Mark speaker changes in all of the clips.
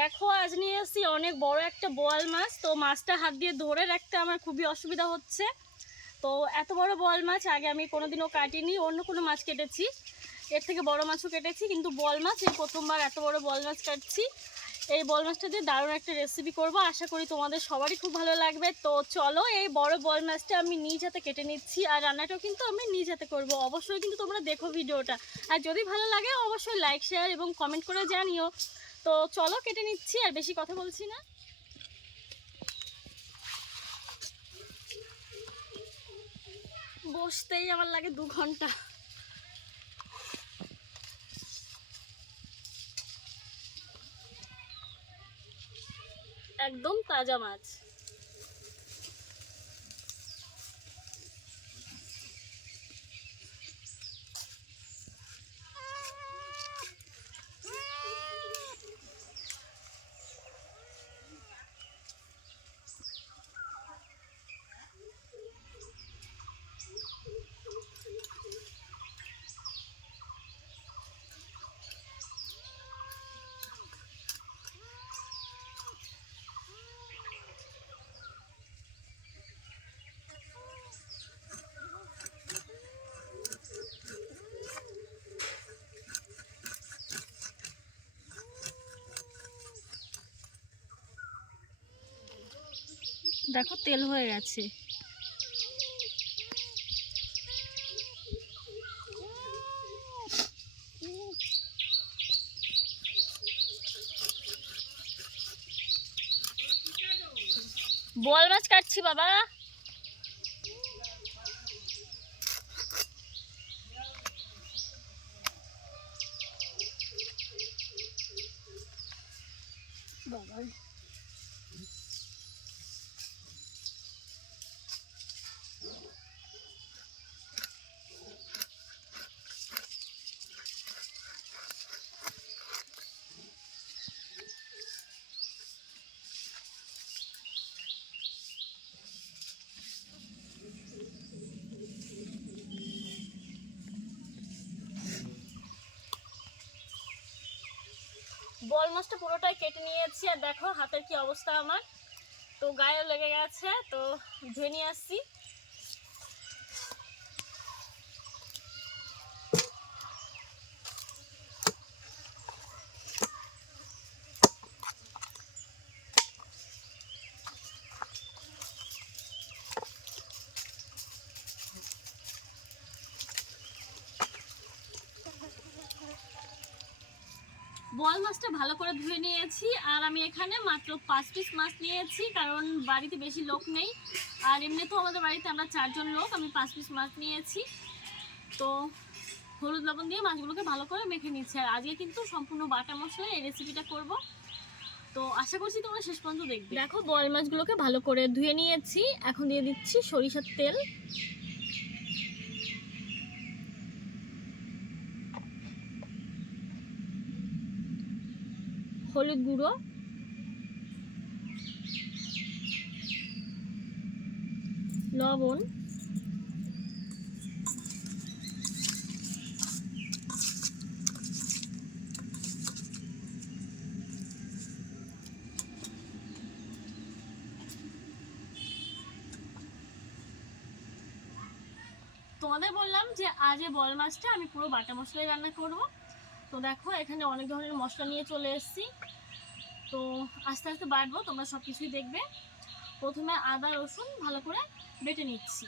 Speaker 1: দেখো, আজ নিয়ে এসেছি অনেক বড় একটা বোয়াল মাছ। তো মাছটা হাত দিয়ে ধরে রাখতে আমার খুবই অসুবিধা হচ্ছে। তো এত বড় বোয়াল মাছ আগে আমি কোনোদিনও কাটিনি, অন্য কোনো মাছ কেটেছি। এর থেকে বড় মাছও কেটেছি, কিন্তু বল মাছ, এই প্রথমবার এত বড় বল মাছ কাটছি। এই বল মাছটা দিয়ে দারুণ একটা রেসিপি করব। আশা করি তোমাদের সবারই খুব ভালো লাগবে। তো চলো, এই বড় বল মাছটা আমি নিজ হাতে কেটে নিচ্ছি, আর রান্নাটাও কিন্তু আমি নিজ হাতে করব। অবশ্যই কিন্তু তোমরা দেখো ভিডিওটা। আর যদি ভালো লাগে, অবশ্যই লাইক শেয়ার এবং কমেন্ট করে জানিও। তো চলো কেটে নিচ্ছি, আর বেশি কথা বলছি না। বসতেই আমার লাগে দু ঘণ্টা। একদম তাজা মাছ। দেখো তেল হয়ে গেছে। বল মাছ কাটছি বাবা। বাবা বল মাছটা পুরোটাই কেটে নিয়েছি আর দেখো হাতের কি অবস্থা আমার। তো গায়ে লেগে গেছে, তো ধুয়ে নিয়ে আসছি। বল মাছটা ভালো করে ধুয়ে নিয়েছি, আর আমি এখানে মাত্র পাঁচ পিস মাছ নিয়েছি, কারণ বাড়িতে বেশি লোক নেই। আর এমনিতেও আমাদের বাড়িতে আমরা চারজন লোক, আমি পাঁচ পিস মাছ নিয়েছি। তো হলুদ লবণ দিয়ে মাছগুলোকে ভালো করে মেখে নিচ্ছি। আর আজকে কিন্তু সম্পূর্ণ বাটা মশলায় এই রেসিপিটা করব। তো আশা করছি তোমরা শেষ পর্যন্ত দেখবে। দেখো, বল মাছগুলোকে ভালো করে ধুয়ে নিয়েছি। এখন দিয়ে দিচ্ছি সরিষার তেল। হলুদ গুঁড়ো। লবণ। তোমাদের বললাম যে, আজ বল মাছটা আমি পুরো বাটা মশলায় রান্না করব। তো দেখো, এখানে অনেক ধরনের মশলা নিয়ে চলে এসেছি। তো আস্তে আস্তে বাড়বো, তোমরা সব কিছুই দেখবে। প্রথমে আদা রসুন ভালো করে বেটে নিচ্ছি।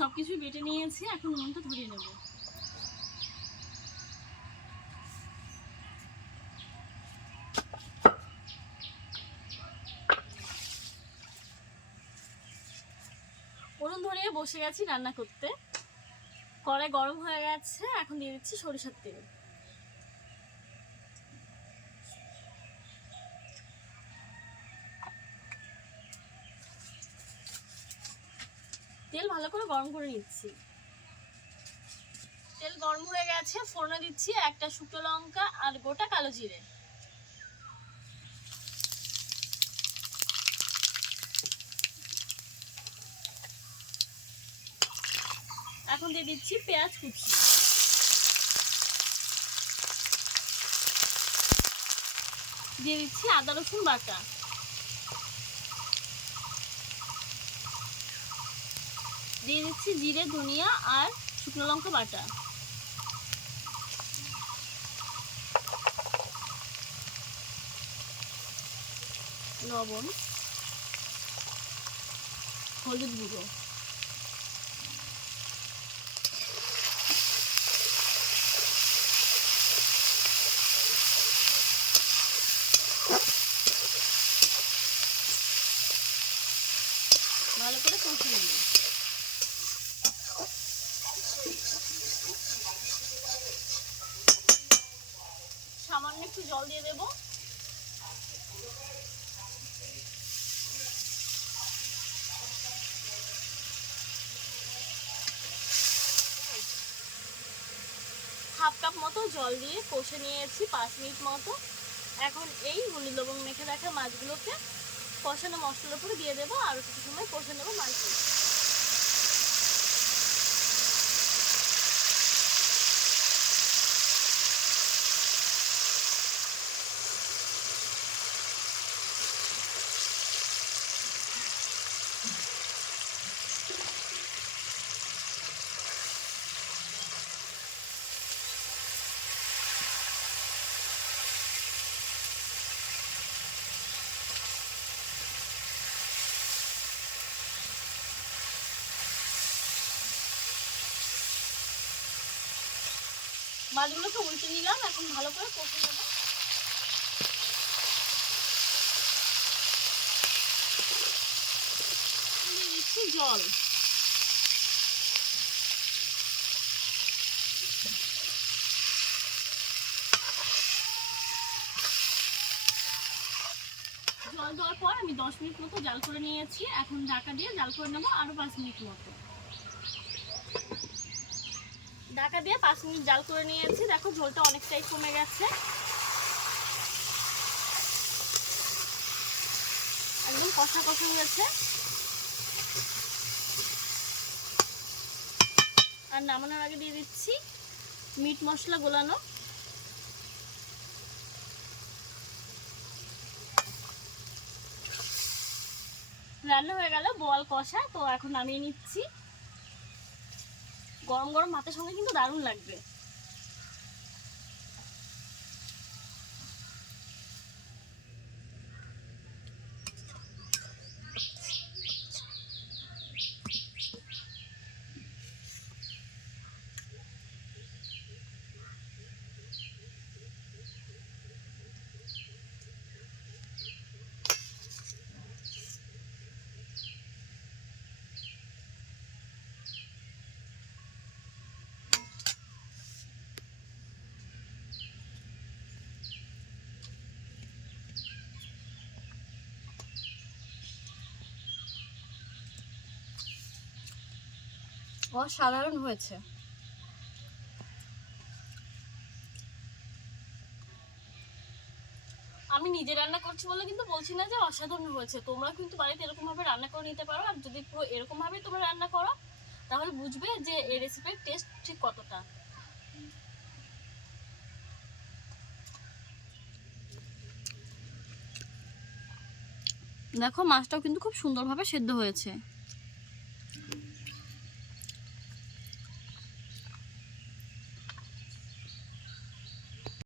Speaker 1: সব কিছু বেটে নিয়েছি, এখন নুনটা ধরিয়ে নেব। বসে গেছি রান্না করতে। কড়াই গরম হয়ে গেছে, এখন দিয়ে দিচ্ছি সরিষার তেল তেল ভালো করে গরম করে নিচ্ছি। তেল গরম হয়ে গেছে, ফোড়নে দিচ্ছি একটা শুকনো লঙ্কা আর গোটা কালো জিরে। এখন দিয়ে দিচ্ছি পেঁয়াজ কুচি। দিয়ে দিচ্ছি আদা রসুন বাটা। দিয়ে দিচ্ছি জিরে ধনিয়া আর শুকনো লঙ্কা বাটা। লবণ হলুদ গুঁড়ো ভালো করে কষিয়ে নেব সামান্য একটু জল দিয়ে দেব। হাফ কাপ মতো জল দিয়ে কষে নিয়েছি পাঁচ মিনিট মতো। এখন এই হলুদ লবণ মেখে রাখা মাছগুলোকে কষানো মশলার উপরে দিয়ে দেবো, আর কিছু সময় কষে নেব মাছগুলো মাছগুলোকে উল্টে নিলাম, এখন ভালো করে কষে নেব। দিচ্ছি জল। জল দেওয়ার পর আমি দশ মিনিট মতো জাল করে নিয়েছি। এখন ঢাকা দিয়ে জাল করে নেব আরও পাঁচ মিনিট মতো। ঢাকা দিয়ে পাঁচ মিনিট জাল করে নিয়েছি। দেখো, ঝোলটা অনেকটাই কমে গেছে। একদম কষা কষা হয়েছে। আর নামানোর আগে দিয়ে দিচ্ছি মিট মশলা গোলানো। রান্না হয়ে গেল বল কষা। তো এখন নামিয়ে নিচ্ছি। গরম গরম ভাতের সঙ্গে কিন্তু দারুণ লাগবে। অসাধারণ হয়েছে। আমি নিজে রান্না করছি বলে কিন্তু বলছি না যে অসাধারণ হয়েছে। তোমরা কিন্তু বাড়িতে এরকম ভাবে রান্না করে নিতে পারো। আর যদি পুরো এরকম ভাবে তোমরা রান্না করো, তাহলে বুঝবে যে এই রেসিপির টেস্ট ঠিক কতটা। দেখো, মাছটাও কিন্তু খুব সুন্দরভাবে সেদ্ধ হয়েছে।